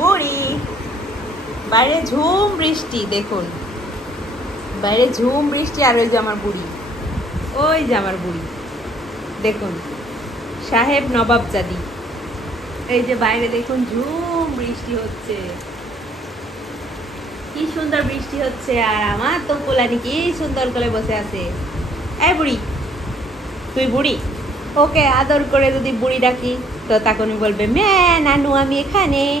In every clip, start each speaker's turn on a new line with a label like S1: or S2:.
S1: বুড়ি। বাইরে ঝুম বৃষ্টি, দেখুন। বাইরে ঝুম বৃষ্টি, আর ওই যে আমার বুড়ি। ওই যে আমার বুড়ি। দেখুন, সাহেব নবাবজাদি। এই যে বাইরে দেখুন ঝুম বৃষ্টি হচ্ছে। কি সুন্দর বৃষ্টি হচ্ছে, আর আমার তো কোলানি কি সুন্দর করে বসে আছে। এই বুড়ি, তুই বুড়ি? ওকে আদর করে যদি বুড়ি ডাকি, তো তখন বলবে, ম্যা নানু, আমি এখানে।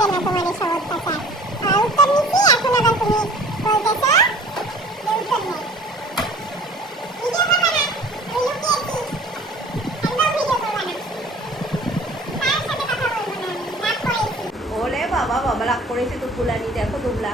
S2: না তোমার অত্যাচার আর উত্তর নিচ্ছি, এখন আবার তুমি বলতেছ উত্তর কথা
S1: বাবা বাবা, রাগ করেছে তো কোলানি দেখো দুবলা।